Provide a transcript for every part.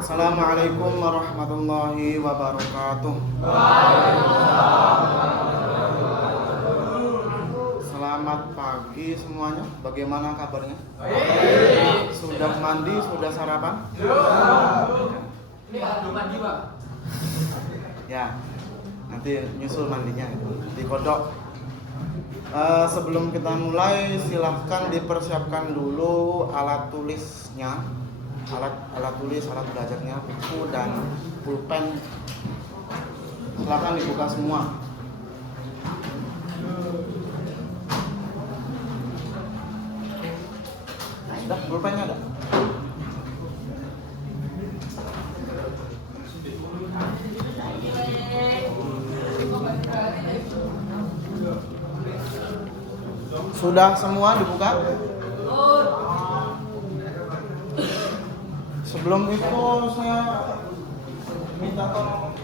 Assalamualaikum warahmatullahi wabarakatuh. Selamat pagi semuanya. Bagaimana kabarnya? Sudah mandi, sudah sarapan? Ini belum mandi, Pak. Ya, nanti nyusul mandinya dikodok. Sebelum kita mulai, silahkan dipersiapkan dulu alat tulisnya, alat tulis, alat belajarnya, buku dan pulpen. Silahkan dibuka semua. Sudah, pulpennya ada? Sudah semua dibuka? Sebelum itu saya minta tolong.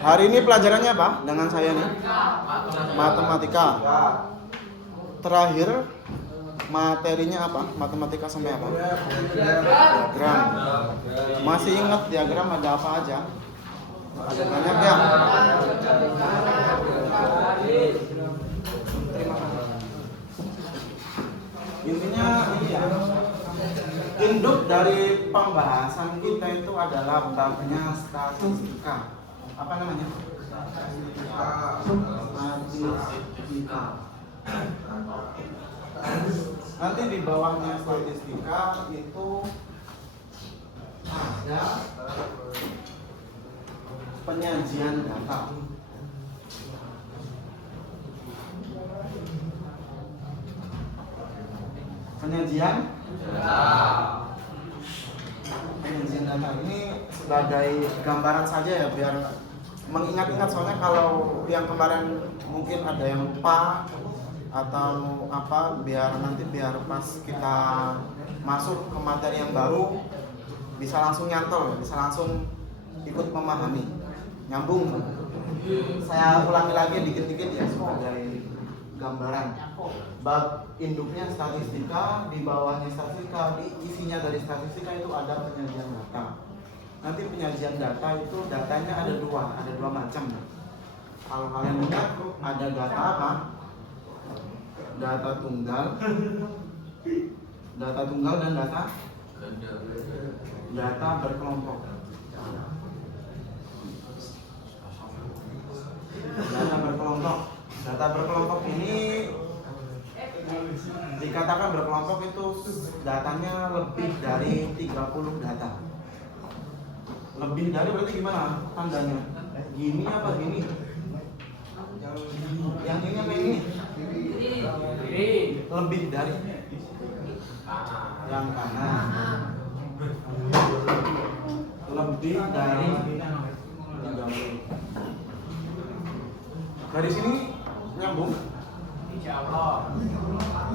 Hari ini pelajarannya apa dengan saya nih? Matematika. Terakhir materinya apa? Matematika sampai apa? Diagram. Masih ingat diagram ada apa aja? Ada banyak ya? Intinya ini ya. Induk dari pembahasan kita itu adalah babnya statistika. Apa namanya? Statistika. Nanti di bawahnya statistika itu ada penyajian data. Penyajian data ini sebagai gambaran saja ya, biar mengingat-ingat, soalnya kalau yang kemarin mungkin ada yang lupa atau apa, biar pas kita masuk ke materi yang baru bisa langsung nyantol, bisa langsung ikut memahami, nyambung. Saya ulangi lagi dikit-dikit ya sebagai gambaran. Bab induknya statistika, di bawahnya statistika, di isinya dari statistika itu ada penyajian data. Nanti penyajian data itu datanya ada dua macam. Kalau kalian ingat, ada data apa? Data tunggal dan data berkelompok. Data berkelompok ini dikatakan berkelompok itu datanya lebih dari 30 data. Lebih dari berarti gimana tandanya? Gini apa gini? Yang ini apa ini? Lebih dari yang kanan. Lebih dari 30. Dari sini nyambung?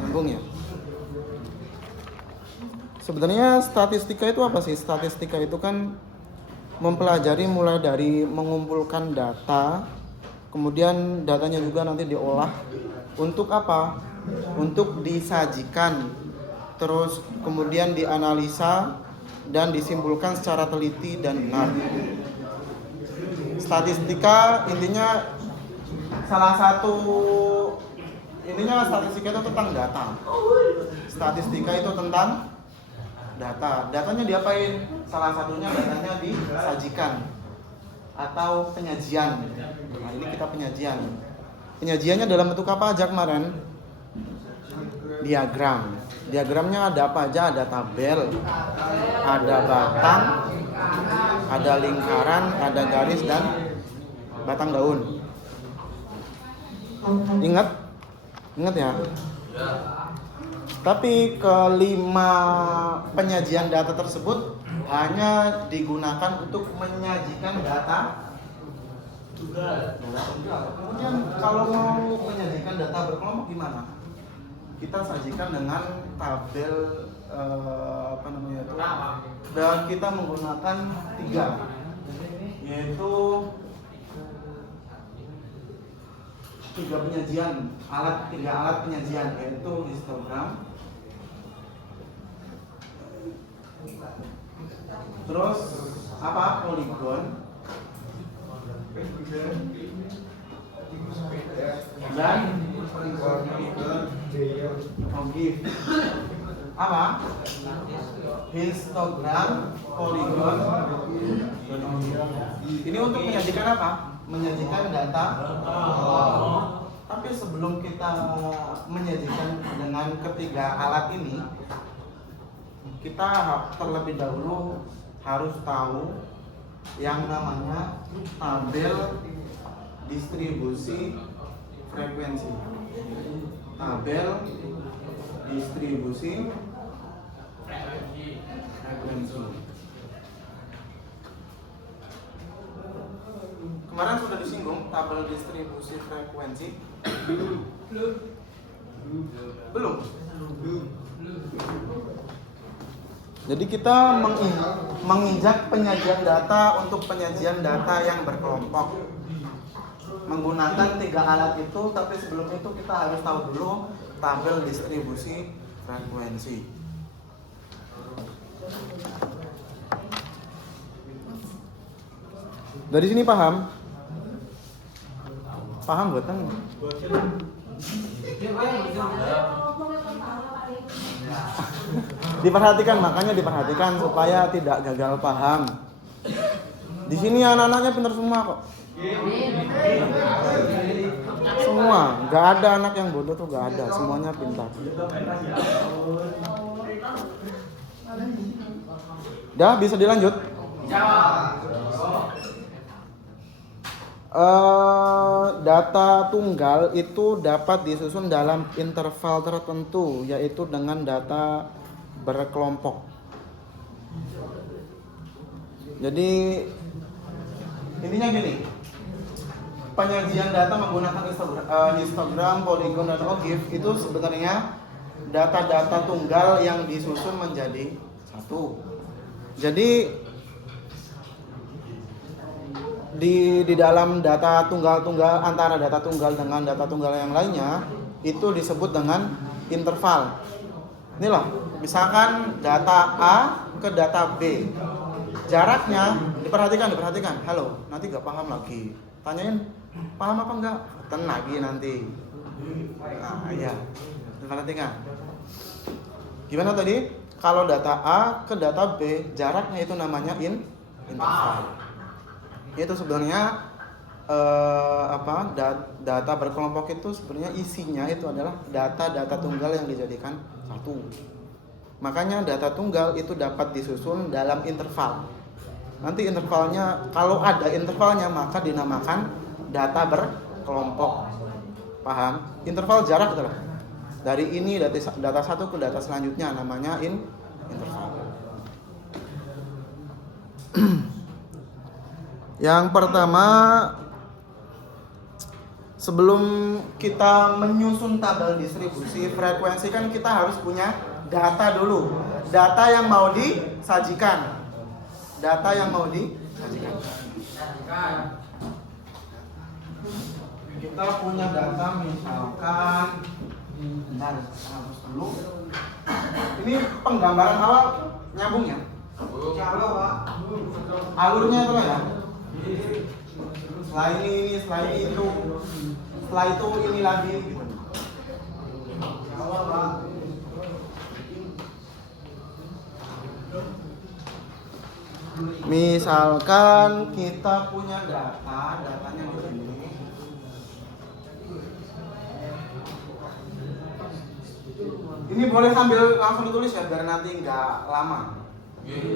Nyambung ya? Sebenarnya statistika itu apa sih? Statistika itu kan mempelajari mulai dari mengumpulkan data, kemudian datanya juga nanti diolah untuk apa? Untuk disajikan, terus kemudian dianalisa dan disimpulkan secara teliti dan benar. Statistika intinya statistika itu tentang data. Statistika itu tentang data. Datanya diapain? Salah satunya datanya disajikan atau penyajian. Nah, ini kita penyajian. Penyajiannya dalam bentuk apa aja kemarin? Diagram. Diagramnya ada apa aja? Ada tabel, ada batang, ada lingkaran, ada garis dan batang daun. Ingat ya. Tapi kelima penyajian data tersebut hanya digunakan untuk menyajikan data tunggal. Kemudian kalau mau menyajikan data berkelompok gimana? kita sajikan dengan tabel apa namanya itu, dan kita menggunakan 3, yaitu 3 penyajian, 3 alat penyajian, yaitu histogram, terus apa, poligon, dan ogive. Apa? Histogram, poligon, dan ogive. Ini untuk menyajikan apa? Menyajikan data. Tapi sebelum kita menyajikan dengan ketiga alat ini, kita terlebih dahulu harus tahu yang namanya tabel distribusi frekuensi. Tabel distribusi frekuensi. Kemarin sudah disinggung tabel distribusi frekuensi. Belum. Jadi kita menginjak penyajian data untuk penyajian data yang berkelompok menggunakan 3 alat itu, tapi sebelum itu kita harus tahu dulu tabel distribusi frekuensi. Dari sini paham? Paham buatan? Diperhatikan, makanya diperhatikan supaya tidak gagal paham. Di sini anak-anaknya pintar semua kok. Semua, nggak ada anak yang bodoh tuh, nggak ada, semuanya pintar. Dah, bisa dilanjut? Data tunggal itu dapat disusun dalam interval tertentu, yaitu dengan data berkelompok. Jadi intinya gini, penyajian data menggunakan histogram, poligon, dan ogive itu sebenarnya data-data tunggal yang disusun menjadi satu. Jadi di dalam data tunggal-tunggal, antara data tunggal dengan data tunggal yang lainnya itu disebut dengan interval. Inilah, misalkan data A ke data B, jaraknya diperhatikan. Halo, nanti nggak paham lagi. Tanyain, paham apa enggak? Lagi nanti. Nah, ya, diperhatikan. Gimana tadi? Kalau data A ke data B, jaraknya itu namanya interval. Itu sebenarnya data berkelompok itu sebenarnya isinya itu adalah data-data tunggal yang dijadikan satu. Makanya data tunggal itu dapat disusun dalam interval. Nanti intervalnya, kalau ada intervalnya maka dinamakan data berkelompok. Paham? Interval jarak adalah dari ini data satu ke data selanjutnya namanya interval. Yang pertama, sebelum kita menyusun tabel distribusi frekuensi kan kita harus punya data dulu. Data yang mau disajikan. Kita punya data misalkan, harus dulu. Ini penggambaran awal nyambung ya? Alurnya itu ya? Setelah ini itu, setelah itu ini lagi gitu. Misalkan kita punya datanya begini. Ini boleh sambil langsung ditulis ya, biar nanti nggak lama.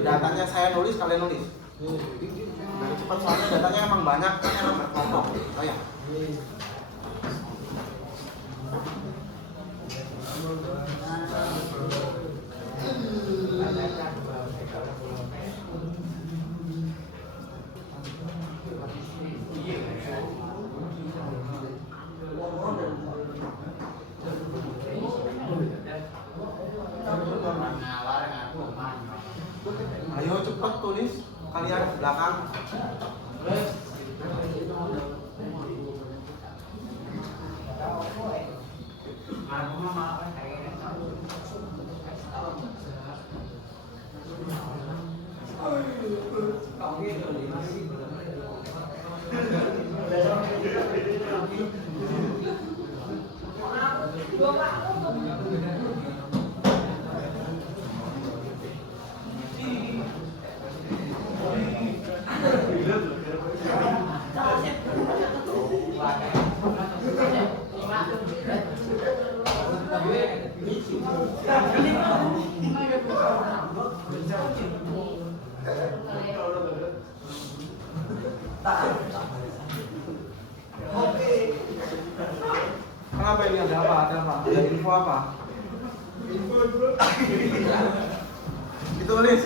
Datanya saya nulis, kalian nulis. Biar cepat, soalnya datanya emang banyak, kan emang berkelompok. Oh ya. kalian belakang. Kenapa ini ada apa? Ada apa? Ada info apa? Ditulis.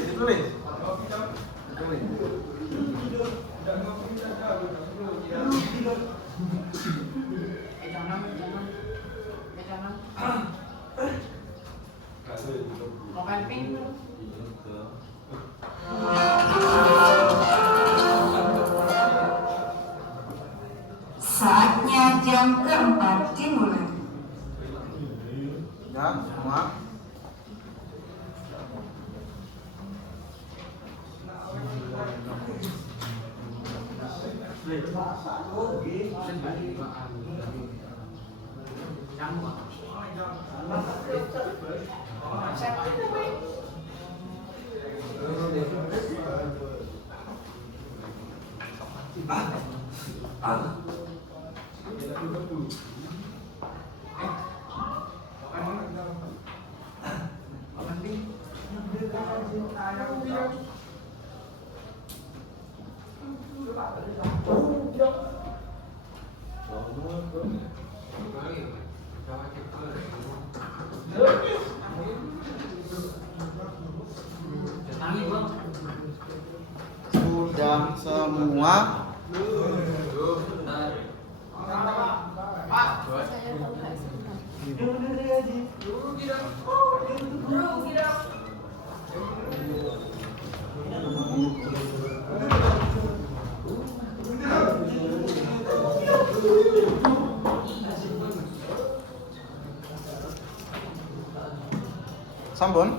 Saatnya jam keempat dimulai. Ya, semua. Sudah semua. Sampun?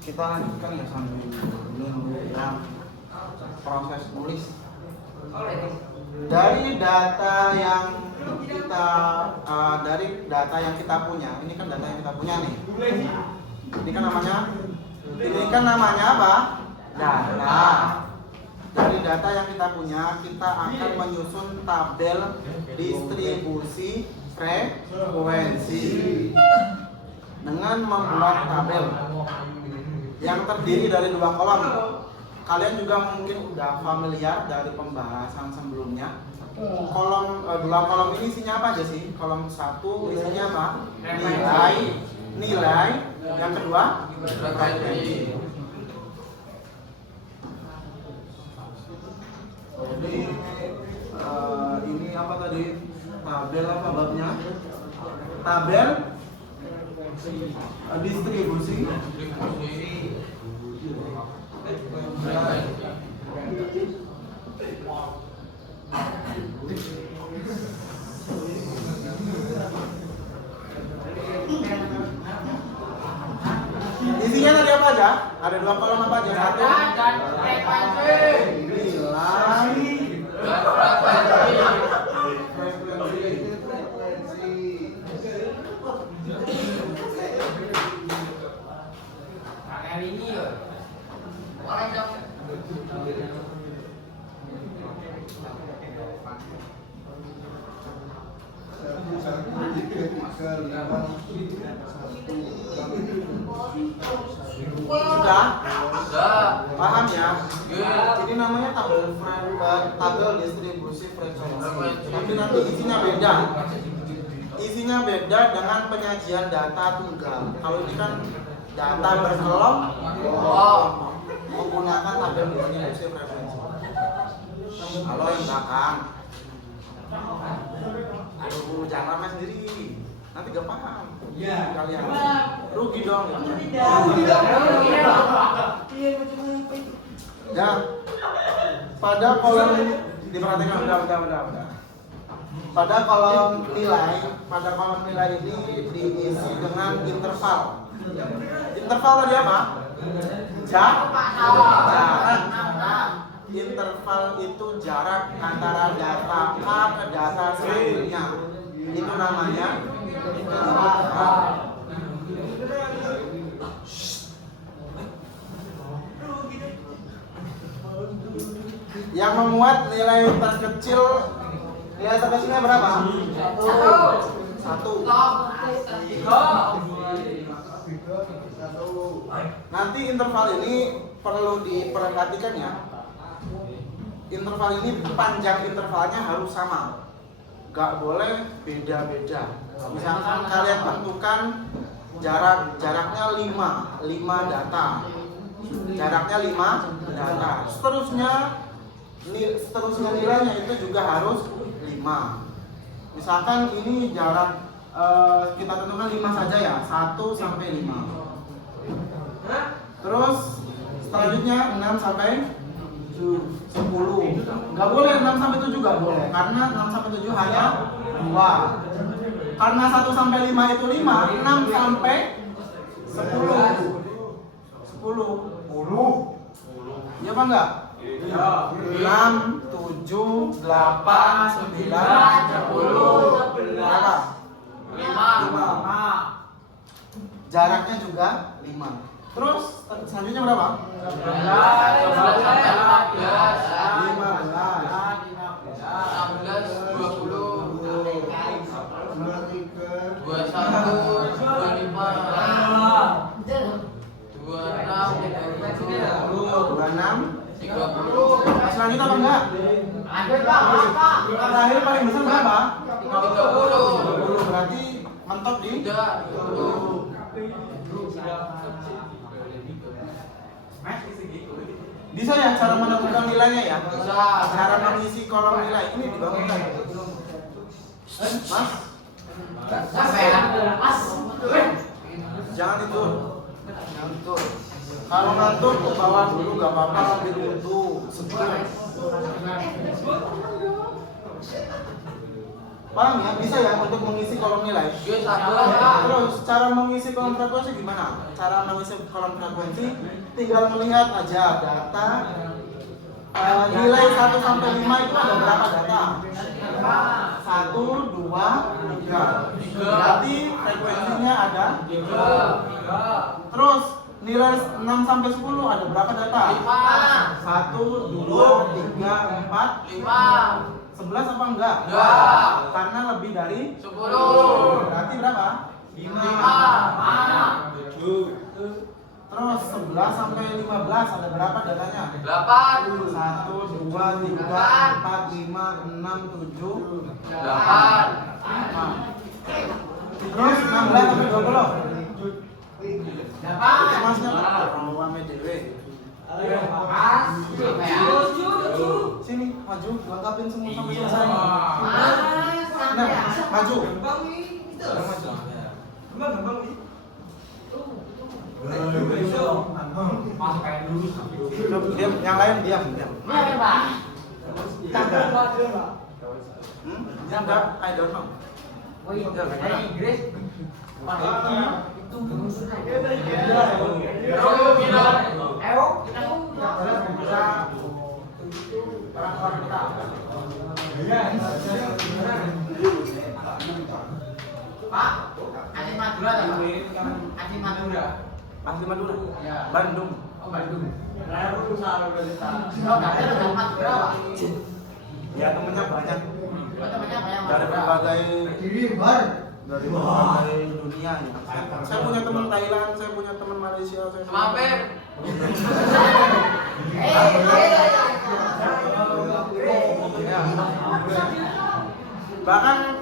Kita lanjutkan ya sambil proses tulis. Dari data yang kita punya, ini kan data yang kita punya nih. Ini kan namanya apa? Data. Dari data yang kita punya, kita akan menyusun tabel distribusi frekuensi dengan membuat tabel yang terdiri dari 2 kolom. Kalian juga mungkin udah familiar dari pembahasan sebelumnya. Kolom 2 kolom ini isinya apa aja sih? Kolom 1 isinya apa? Nilai. Yang kedua frekuensi. Jadi ini apa tadi? Tabel apa babnya? Tabel distribusi. Isinya tadi apa aja? Ada 2 kolom apa aja? Satu, Sudah? Paham ya? Ini namanya tabel distribusi frekuensi. Tapi nanti isinya beda. Isinya beda dengan penyajian data tunggal. Kalau ini kan data berkolom, menggunakan tabel distribusi frekuensi. Kalau yang belakang, aduh, jangan ramai sendiri. Nanti gak paham. Iya, kalian. Rugi dong. Ya, pada kolom ini diperhatikan udah. Pada kolom nilai ini diisi dengan interval. Interval tadi apa? Jarak. Interval itu jarak antara data A ke data selanjutnya. Itu namanya interval. Yang memuat nilai terkecilnya berapa? Satu. Nanti interval ini perlu diperhatikan ya. Interval ini panjang intervalnya harus sama, gak boleh beda-beda. Misalkan kalian tentukan jaraknya 5 data. Jaraknya 5 data. Seterusnya nilainya itu juga harus 5. Misalkan ini jarak kita tentukan 5 saja ya, 1 sampai 5. Terus selanjutnya 6 sampai 10. Enggak boleh 6 sampai 7 enggak boleh, karena 6 sampai 7 hanya 2. Karena 1 sampai 5 itu 5, 6 sampai 10. 10. Iya apa enggak? Iya. 6, 7, 8, 9, 10. Berapa? 5. Jaraknya juga 5. Terus selanjutnya berapa? 26, selanjutnya apa enggak? Terakhir paling besar berapa? 30. Berarti mentok di 30. Bisa ya cara menentukan nilainya ya? Bisa. Cara mengisi kolom nilai ini dibangunkan. Mas? Jangan tidur. Kalau ngantuk ke bawah dulu gak apa-apa, ambil wudhu. Paham ya? Bisa ya untuk mengisi kolom nilai? Terus cara mengisi kolom frekuensi gimana? Cara mengisi kolom frekuensi tinggal melihat aja data nilai 1 sampai 5 itu ada berapa data? 1, 2, 3. Berarti frekuensinya ada 3. Terus nilai 6 sampai 10 ada berapa data? 5. 1, 2, 3, 4, 5. 11 apa enggak? Enggak. Karena lebih dari 10. Berarti berapa? 5. Terus 11 sampai 15 ada berapa datanya? 8. 1, 2, 3, 4, 5, 6, 7, 8. Terus 16 sampai 20. Masnya rame dewe. Sini, maju, lengkapin semua sampai selesai. Nah, maju. Gampang ini. Diam, yang lain diam. Enggak, I don't know. Inggris. Pak, Asli Madura atau Asli Madura? Asli Madura? Ya. Bandung. Oh, Bandung. Oh, dari Madura, Pak? Ya, temennya banyak. Dari berbagai dunia ya. Saya punya teman Thailand, saya punya teman Malaysia, saya punya bahkan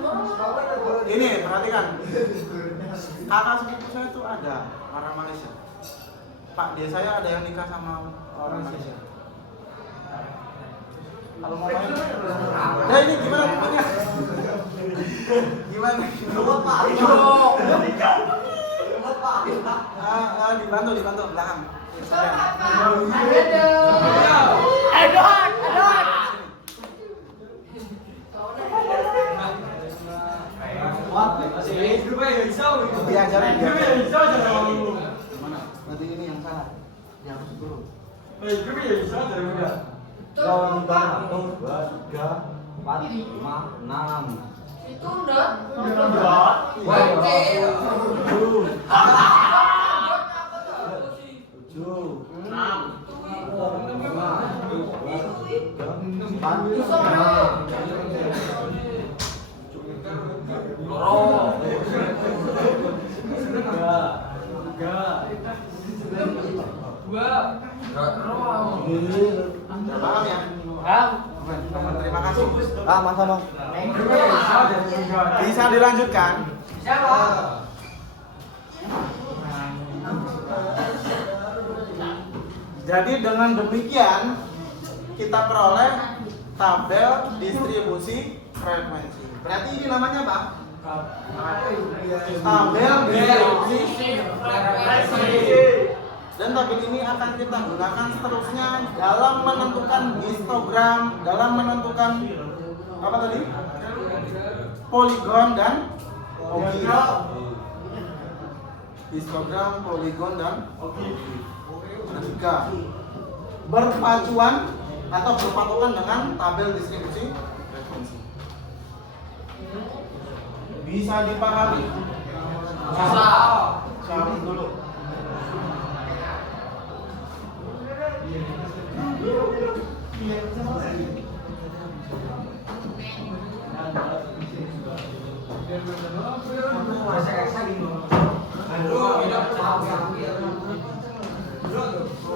ini perhatikan, kakak sepupu saya itu ada orang Malaysia. Pak dia saya ada yang nikah sama orang Malaysia. Kalau mau main, nah ini gimana ini? Gimana? Dibantu belakang. Diajarin mana? Nanti ini yang salah. Yang harus dulu. Contoh 1, 2, 3, 4, 5, 6. Itu udah. Paham ya? Terima kasih. Mas Abang. Bisa dilanjutkan? Jadi dengan demikian kita peroleh tabel distribusi frekuensi. Berarti ini namanya apa? Tabel distribusi frekuensi. Dan tabel ini akan kita gunakan seterusnya dalam menentukan histogram, dalam menentukan apa tadi? Poligon dan ogive. Histogram, poligon dan tiga berpacuan atau berpatokan dengan tabel distribusi frekuensi. Bisa dipahami? Bisa. Syarif dulu.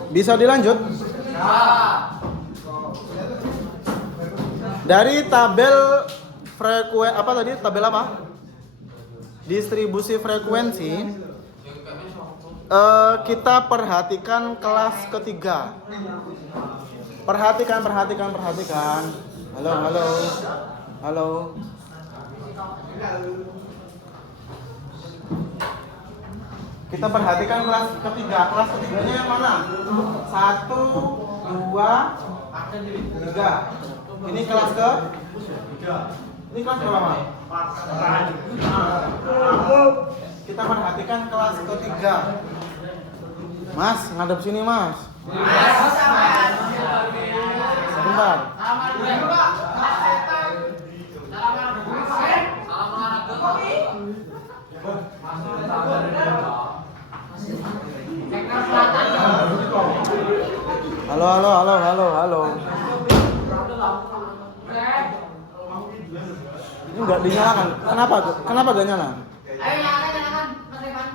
Bisa dilanjut? Dari tabel apa tadi? Tabel apa? Distribusi frekuensi. Kita perhatikan kelas ketiga. Perhatikan. Halo. Kita perhatikan kelas ketiga. Kelas ketiganya yang mana? 1, 2, 3. Ini kelas ke? Ini kelas berapa? Kita perhatikan kelas ketiga. Mas, ngadep sini mas. Sebentar. Halo. Ini nggak dinyalakan. Kenapa gak nyala? Ayo nyalakan, Mas Evan.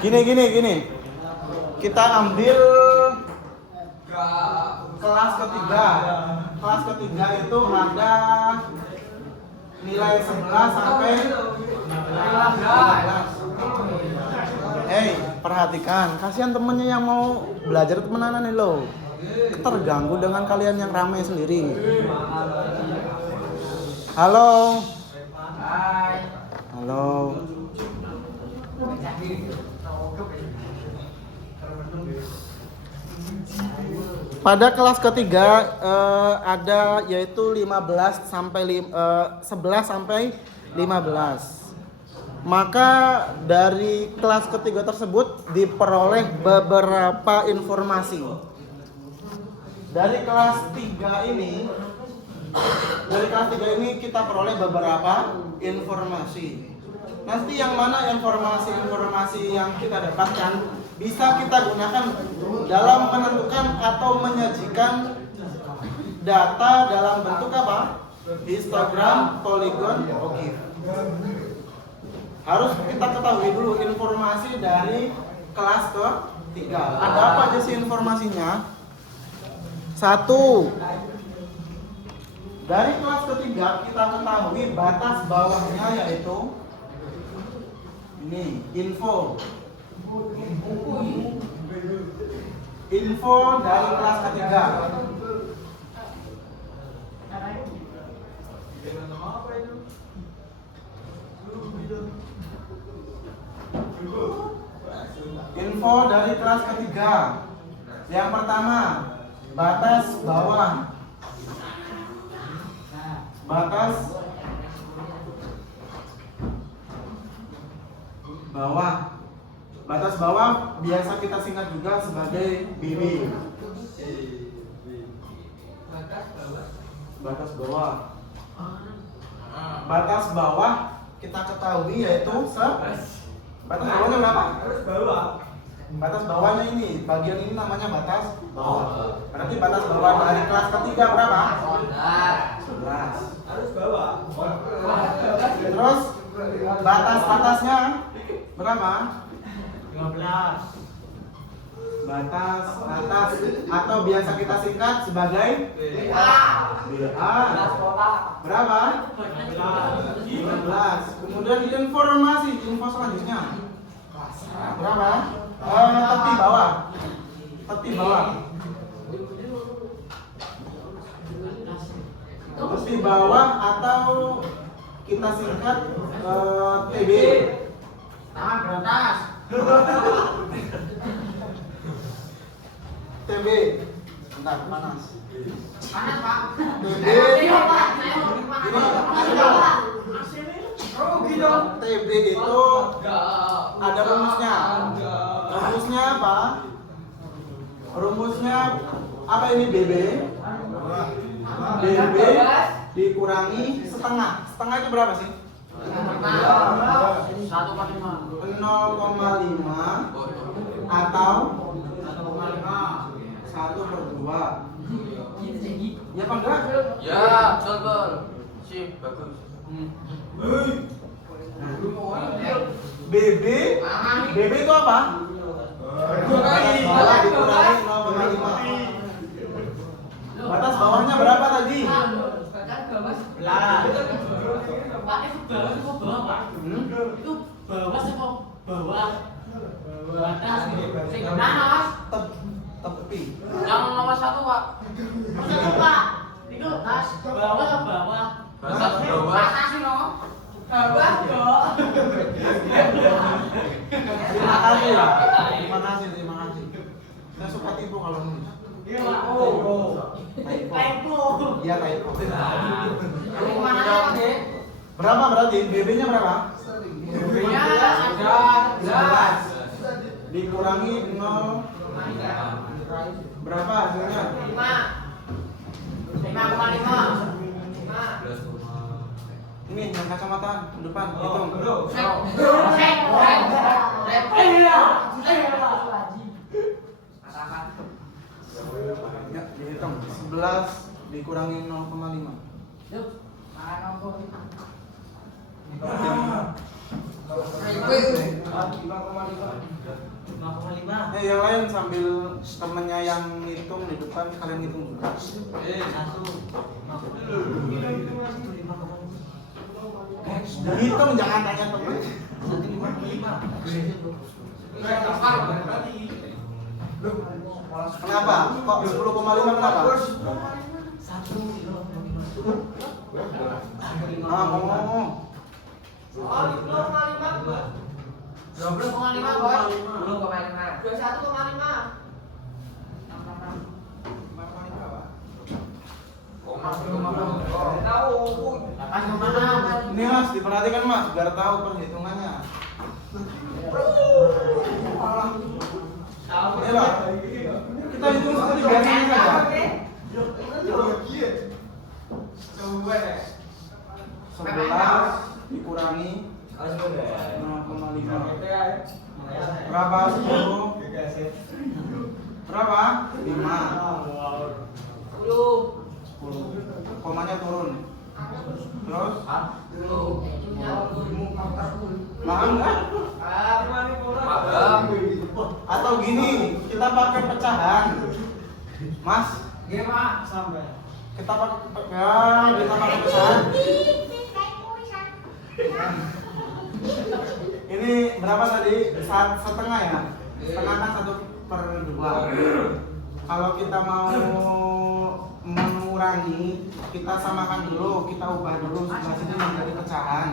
Gini. Kita ambil kelas ketiga. Kelas ketiga itu ada nilai 11 sampai 15. Perhatikan, kasihan temennya yang mau belajar temenan nih lo. Terganggu dengan kalian yang ramai sendiri. Halo. Pada kelas ketiga ada yaitu 11 sampai 15. Maka dari kelas ketiga tersebut diperoleh beberapa informasi. Dari kelas 3 ini kita peroleh beberapa informasi. Nanti yang mana informasi-informasi yang kita dapatkan bisa kita gunakan dalam menentukan atau menyajikan data dalam bentuk apa? Histogram, poligon, ogive. Harus kita ketahui dulu informasi dari kelas ke-3. Ada apa aja sih informasinya? 1. Dari kelas ketiga kita ketahui batas bawahnya yaitu ini info dari kelas ketiga. Info dari kelas ketiga. Yang pertama, batas bawah. Batas bawah. Batas bawah biasa kita singkat juga sebagai BB. Batas bawah. Batas bawah kita ketahui yaitu batas bawahnya berapa? Batas bawahnya ini, bagian ini namanya batas bawah. Berarti batas bawah dari kelas ketiga berapa? 11. Terus batas-batasnya berapa? 15. Batas atas atau biasa kita singkat sebagai BA. Berapa? 15. Kemudian info selanjutnya. Berapa? Tepi bawah. Tepi bawah. Tepi bawah atau kita singkat TB. Tangan beratas. TB. Bentar, panas. Panas, Pak. TB. Ayo, Pak. TB itu ada rumusnya. Rumusnya apa? Rumusnya apa ini BB? BB dikurangi setengah. Setengah itu berapa sih? 0,5 atau 1/2. Ya apa enggak? Ya, betul. Sip, bagus. BB itu apa? Bawah dikurangi 0,5. Batas bawahnya berapa tadi? Pak, itu bawah itu bawah, Pak. Itu bawah sih kok bawah. Batas Sing mana, Mas? Tepi. Yang nomor 1, Pak. Maksudnya, Pak. itu bawah ke bawah. Batas bawah. Atas sih, no. Bawah, kok. Terima kasih ya. Terima kasih. Saya suka tipu kalau nulis. Iya, Pak. Typo. Iya typo. Yang mana ya, Pak? Berapa berarti? BB-nya berapa? BB-nya ada 11. Dikurangi 0. Berapa hasilnya? 5. 5,5. 5. Ini yang kacamata depan hitung. Cek. Ya, dihitung. 11 dikurangi 0,5. Yuk, makan apa? Yang lain sambil temennya yang ngitung di depan kalian hitung juga. Hitung jangan tanya temen. Kenapa? Kok 10,5 kenapa? Ngomong. Oh, 10,5. 12,5, Bos. 21,5. Ini Mas, diperhatikan Mas, biar tahu perhitungannya. Ini lah. Kita hitung seperti biasanya saja. 11 dikurangi 0,5. Berapa? 10. Berapa? 5. 10. Komanya turun. Terus? Paham nggak? Atau gini, kita pakai pecahan. Mas? Kita pakai pecahan. Ini berapa tadi? Setengah ya? Setengah kan 1/2. Kalau kita mau mengurangi, kita samakan dulu, kita ubah dulu sebelah sini menjadi pecahan.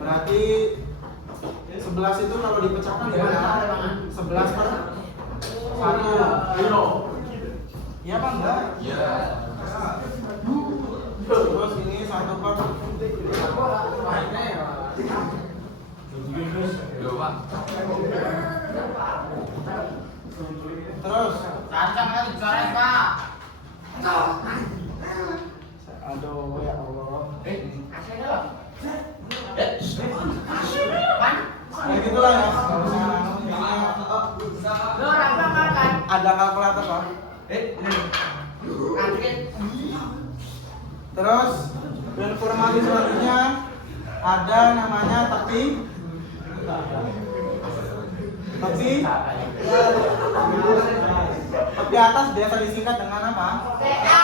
Berarti 11 11 itu kalau dipecahkan gimana? 11 per 1. Iya apa enggak? Iya. Terus ini 1 per 2 Pak. terus Rancang kan dicoret, Pak. aduh ya Allah. Hasilnya loh. Ya gitulah ya. Intinya Lo rancang kan? ada kalkulator Pak. Kaget. Terus informasi selanjutnya ada namanya tepi. Tepi atas biasa disingkat dengan apa? PA.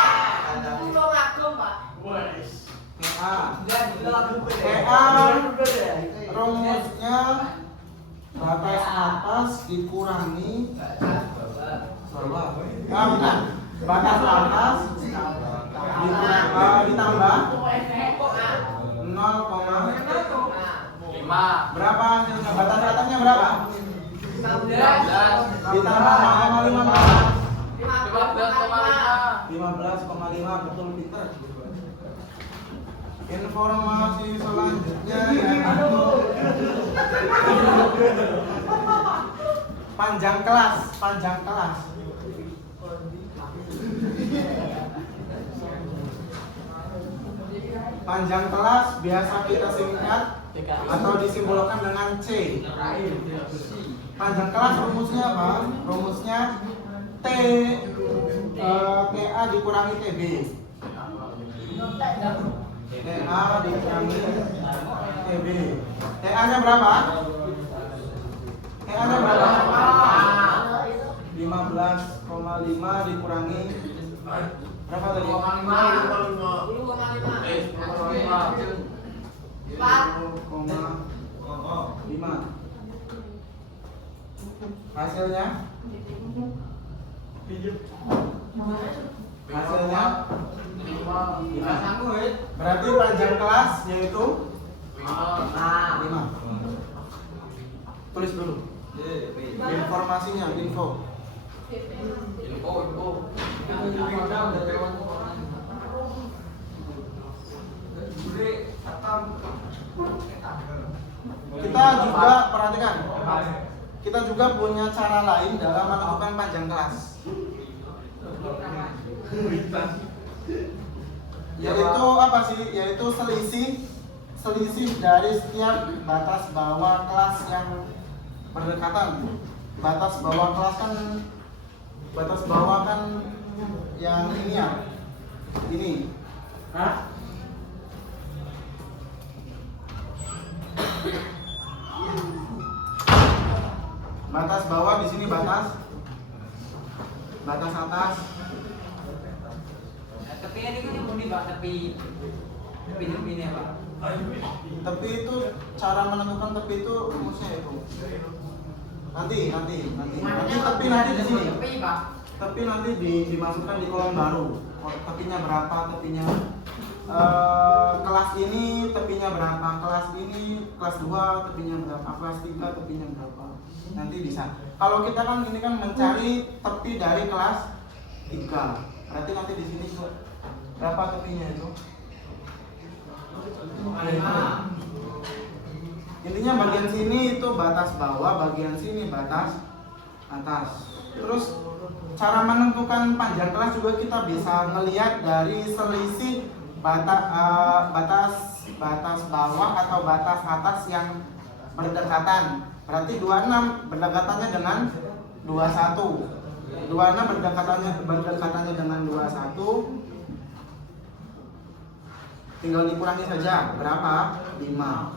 Pulau Agung, Pak. PA. PA rumusnya batas atas dikurangi bawah. Ah, bukan. Batas atas ditambah 0, 5 berapa hasilnya? Batas atasnya berapa? 15. Ditambah 0,5 berapa? 15,5 15,5, betul pinter. Informasi selanjutnya yaitu panjang kelas. Panjang kelas biasa kita singkat atau disimbolkan dengan C. Panjang kelas rumusnya apa? Rumusnya TA dikurangi TB. TA dikurangi TB. TA-nya berapa? TA-nya berapa? 15,5 dikurangi berapa tadi? 10,5. Hasilnya? Hasilnya? 5. Berarti panjang kelas yaitu 5. Tulis dulu. Informasinya, info. Kita juga perhatikan. Kita juga punya cara lain dalam menentukan panjang kelas. Yaitu apa sih? Yaitu selisih dari setiap batas bawah kelas yang berdekatan. Batas bawah kelas kan yang ini ya. Ini. Batas bawah di sini batas atas. Tepi ini kan yang Pak, tepi ini Pak. Tepi itu cara menentukan tepi itu rumusnya itu. Nanti tepi nanti di sini. Tepi, Pak. Tepi nanti dimasukkan di kolom baru. Tepinya berapa? Tepinya kelas ini tepinya berapa? Kelas ini kelas 2 tepinya berapa? Kelas 3 tepinya berapa? Nanti bisa. Kalau kita kan ini kan mencari tepi dari kelas 3. Berarti nanti di sini berapa tepinya itu? 5. Intinya bagian sini itu batas bawah, bagian sini batas atas. Terus cara menentukan panjang kelas juga kita bisa melihat dari selisih batas bawah atau batas atas yang berdekatan. Berarti 26 berdekatannya dengan 21. 26 berdekatannya dengan 21. Tinggal dikurangi saja. Berapa? 5.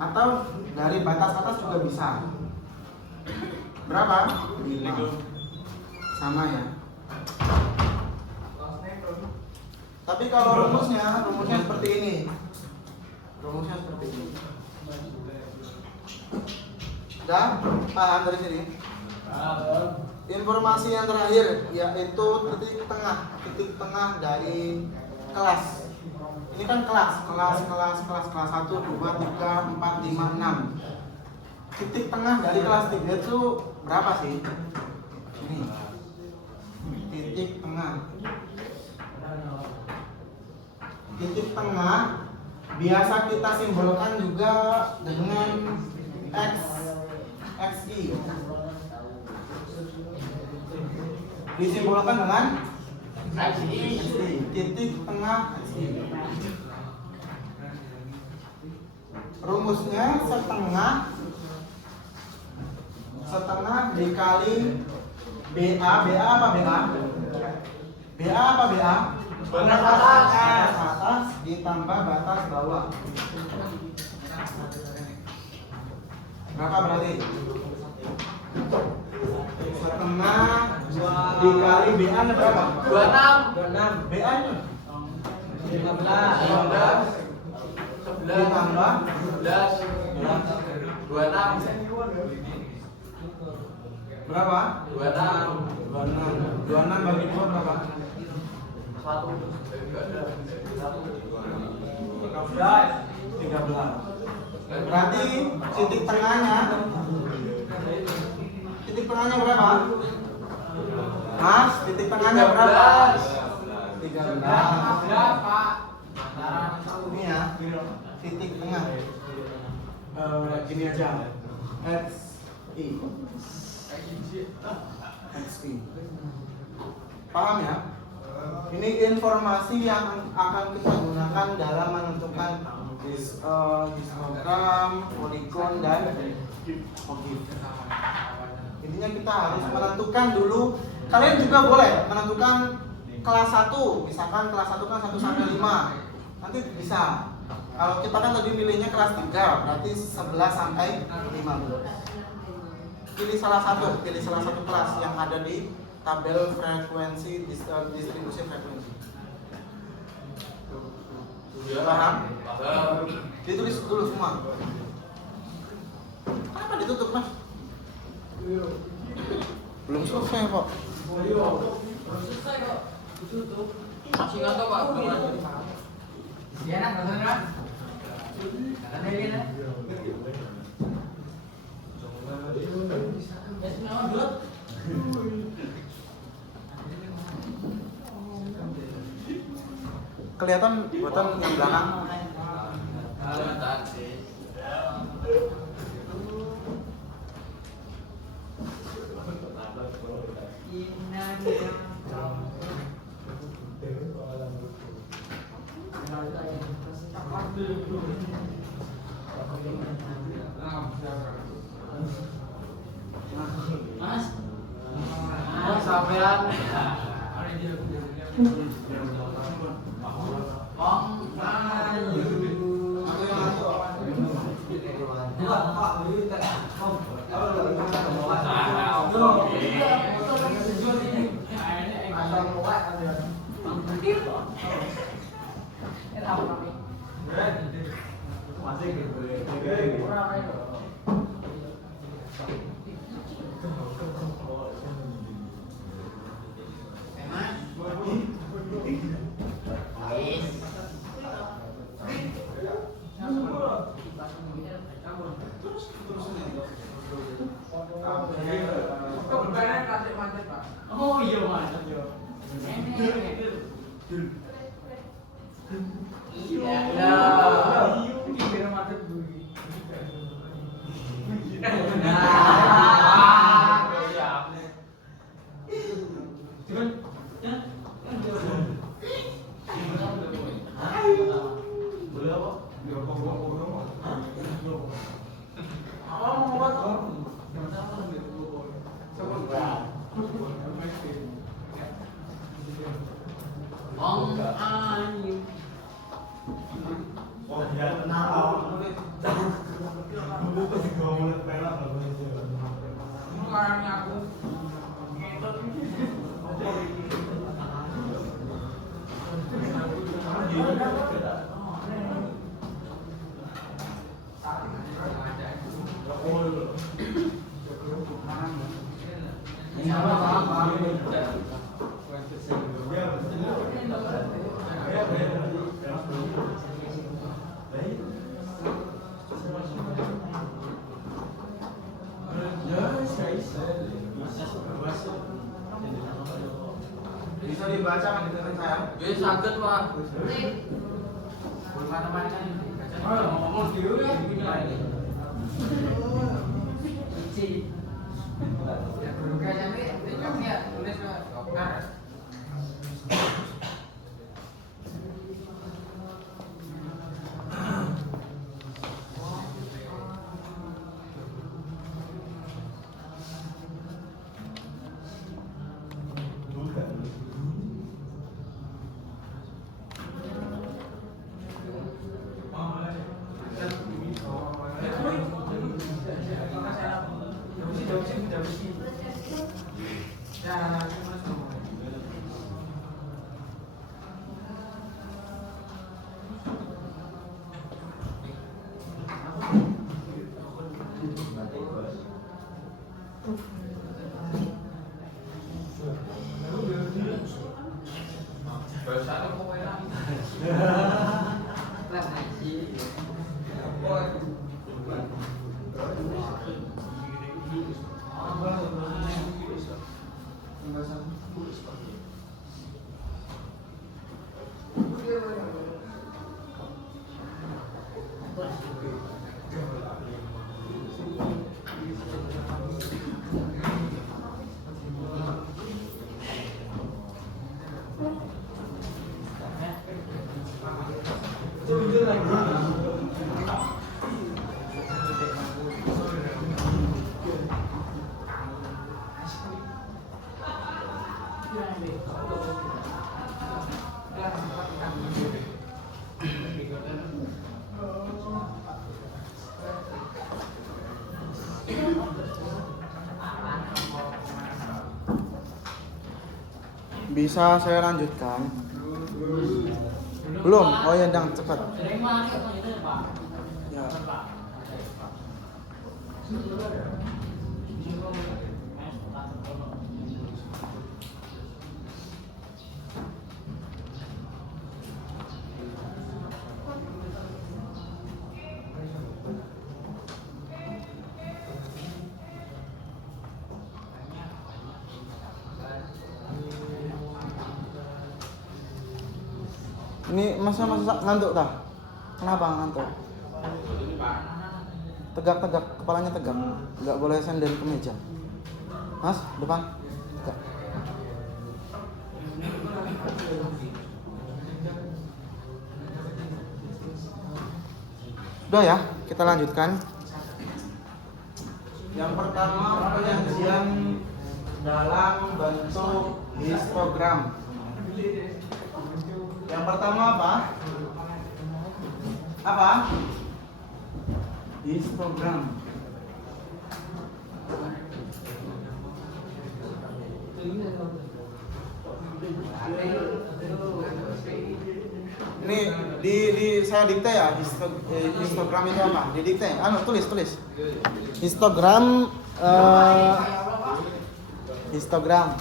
Atau dari batas atas juga bisa. Berapa? 5. Sama ya. Tapi kalau rumusnya seperti ini. Rumusnya seperti ini. Sudah paham dari sini? Informasi yang terakhir yaitu titik tengah dari kelas. Ini kan kelas 1, 2, 3, 4, 5, 6. titik tengah dari kelas 3 itu berapa sih? Ini titik tengah. Titik tengah biasa kita simbolkan juga dengan XI. Disimbolkan dengan XI. Titik tengah XI. Rumusnya setengah dikali BA. BA apa BA? BA apa BA? Batas atas ditambah batas bawah. Berapa berarti? Setengah dikali BA nya berapa? 26. BA nya 15. 11. ditambah 11. 26. berapa? 26. 26 bagi 2 berapa? 13. Berarti titik tengahnya berapa? Mas, titik tengahnya berapa? 13. Pak. Ini ya, titik tengah. Gini aja. XI. Paham ya? Ini informasi yang akan kita gunakan dalam menentukan histogram, poligon, dan ogif. Intinya kita harus menentukan dulu. Kalian juga boleh menentukan kelas 1. Misalkan kelas 1 kan 1 sampai 5. Nanti bisa. Kalau kita kan tadi milihnya kelas 3, berarti 11 sampai 15. Pilih salah satu kelas yang ada di tabel frekuensi distribusi frekuensi. Paham? Ditulis dulu semua. Kenapa ditutup, Mas? Belum selesai kok. Masih ngantuk Pak. Iya nak, bener kan? Ada ini nak. Ya semua dulu. Kelihatan buatan yang belakang. Mas. Sampean. Oh iya Mas. Bisa dibaca kan di depan saya? Wis saged, Pak. Mana-mana ini. Ngomong dhewe ya. Ya guru kayak sampe kami ya tulis dokter. Bahasa apa kowe lah? Lah ngaji. Bisa saya lanjutkan? Belum? Oh ya, Dang, cepat. Sering mari apa itu, Pak? Ya. Pak. Ini masa ngantuk tak? Kenapa ngantuk? Tegak, kepalanya tegak. Nggak boleh sender ke meja. Mas, depan. Tegak. Sudah ya, kita lanjutkan. Yang pertama, penyajian dalam bentuk histogram. Yang pertama apa? Apa? Histogram. Ini di saya dikte ya, histogram itu apa? Didikte. Tulis. Histogram histogram.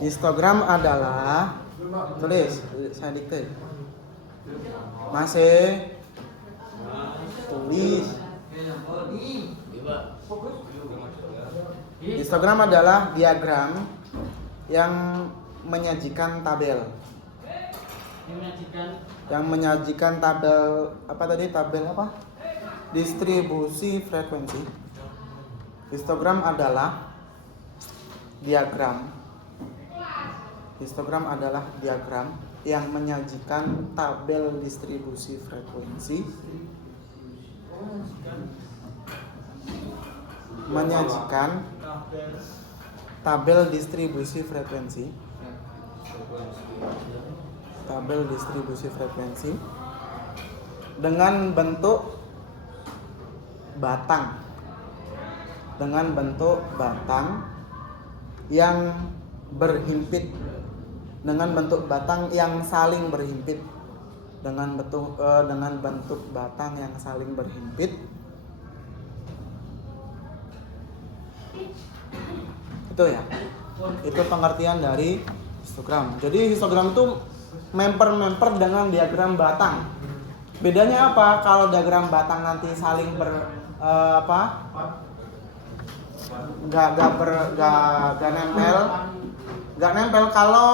Histogram adalah, tulis, saya dikte. Masih tulis. Histogram adalah diagram yang menyajikan tabel. Yang menyajikan tabel apa tadi? Tabel apa? Distribusi frekuensi. Histogram adalah diagram. Histogram adalah diagram yang menyajikan tabel distribusi frekuensi. Menyajikan tabel distribusi frekuensi. Tabel distribusi frekuensi dengan bentuk batang. Dengan bentuk batang yang berhimpit, dengan bentuk batang yang saling berhimpit, dengan bentuk batang yang saling berhimpit. Itu ya, itu pengertian dari histogram. Jadi histogram itu memper dengan diagram batang. Bedanya apa? Kalau diagram batang nanti saling nggak nempel. nggak nempel. Kalau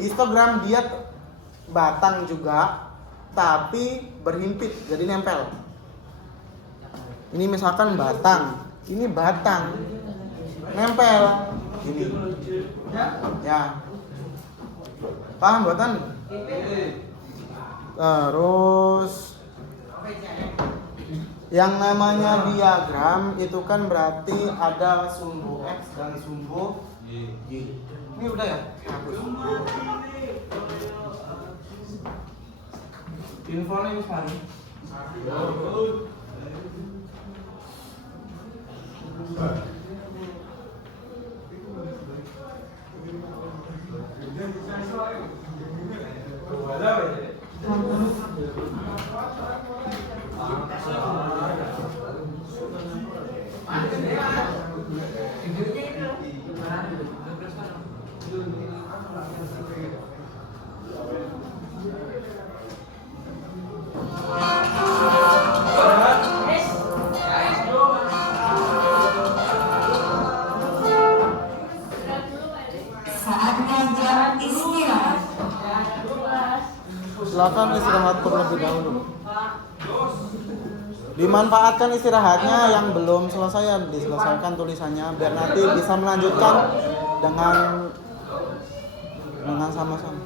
histogram dia batang juga, tapi berhimpit jadi nempel. Ini misalkan batang, ini batang, nempel. Ini, ya, paham buatan? Terus yang namanya diagram itu kan berarti ada sumbu X dan sumbu Y. Ini udah ya? Hapus. Infonya ini sekali. Saatnya jam istirahat. Silakan istirahat terlebih dahulu. Dimanfaatkan istirahatnya yang belum selesai, diselesaikan tulisannya biar nanti bisa melanjutkan dengan sama-sama.